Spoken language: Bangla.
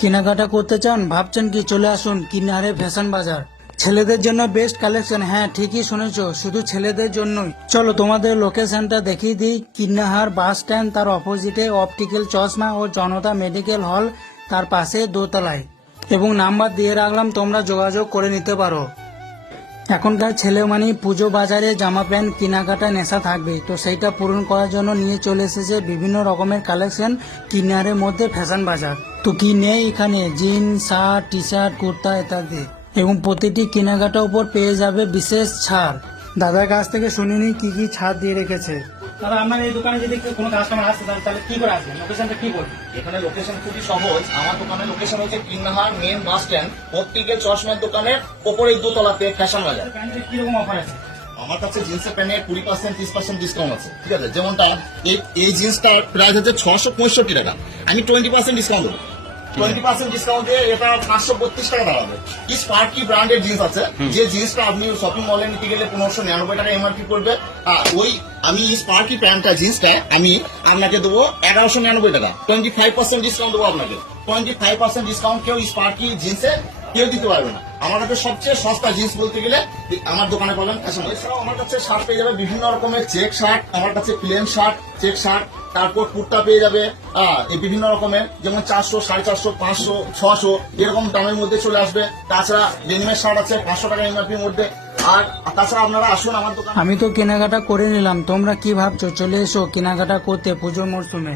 কেনাকাটা করতে চান? ভাবছেন কি? চলে আসুন কিনারে ফ্যাশন বাজার। ছেলেদের জন্য বেস্ট কালেকশন। হ্যাঁ, ঠিকই শুনেছো, শুধু ছেলেদের জন্যই। চলো তোমাদের লোকেশনটা দেখিয়ে দিই। কিন্নাহার বাস স্ট্যান্ড, তার অপোজিটে অপটিক্যাল চশমা ও জনতা মেডিকেল হল, তার পাশে দোতলায়। এবং নাম্বার দিয়ে রাখলাম, তোমরা যোগাযোগ করে নিতে পারো। এখনকার ছেলে মানে পুজো বাজারে জামা প্যান্ট কেনাকাটা নেশা থাকবে, তো সেইটা পূরণ করার জন্য নিয়ে চলে এসেছে বিভিন্ন রকমের কালেকশন কিনারের মধ্যে ফ্যাশন বাজার। তো কি নেই এখানে? Jeans, shirt, T shirt, kurta ইত্যাদি। এবং প্রতিটি কেনাকাটার উপর পেয়ে যাবে বিশেষ ছাড়। দাদার কাছ থেকে শুনিনি কি কি ছাড় দিয়ে রেখেছে। দাদা, আপনার এই দোকানে যদি কোনো কাস্টমার আসছে তাহলে কি করে আসবে? লোকেশনটা কি বলবে? এখানে লোকেশন খুবই সহজ। আমার দোকানের লোকেশন হচ্ছে Kinnahar main bus stand, optical চশমার দোকানের ওপরে দোতলাতে ফ্যাশন বাজার। প্যান্টের কিরকম অফার আছে? আমার কাছে জিন্সের প্যান্টে 20% 30% ডিসকাউন্ট আছে। ঠিক আছে, যেমনটা এই জিন্সটার প্রাইস হচ্ছে 665 টাকা, আমি 20% ডিসকাউন্ট দেবো। 20% ডিসকাউন্টে এটা 532 টাকা দাঁড়াবে। স্পার্কি ব্র্যান্ডের জিন্স আছে, যে জিন্সটা আপনি শপিং মলে নিতে গেলে 1599 টাকা এমআরপি পড়বে। ওই আমি স্পার্কি প্যান্টটা জিন্সটা আমি আপনাকে দেবো 1199 টাকা। 25% ডিসকাউন্ট দেবো আপনাকে। 25% ডিসকাউন্ট কেউ স্পার্কি জিন্সে কেউ দিতে পারবে না। আমার কাছে সবচেয়ে সস্তা জিন্স বলতে গেলে আমার দোকানে পাবেন ফ্যাশন। এছাড়াও আমার কাছে শার্ট পেয়ে যাবে বিভিন্ন রকমের চেক শার্ট, আমার কাছে প্লেন শার্ট, চেক শার্ট, তারপর কুর্তা পেয়ে যাবে এই বিভিন্ন রকমের, যেমন 400, 450, 500, 600 এরকম দামের মধ্যে চলে আসবে। তাছাড়া ডেনিমের শার্ট আছে 500 টাকা এমআরপির মধ্যে। আর তাছাড়া আপনারা আসুন আমার দোকানে। আমি তো কেনাকাটা করে নিলাম, তোমরা কি ভাবছো? চলে এসো কেনাকাটা করতে পুজোর মরশুমে।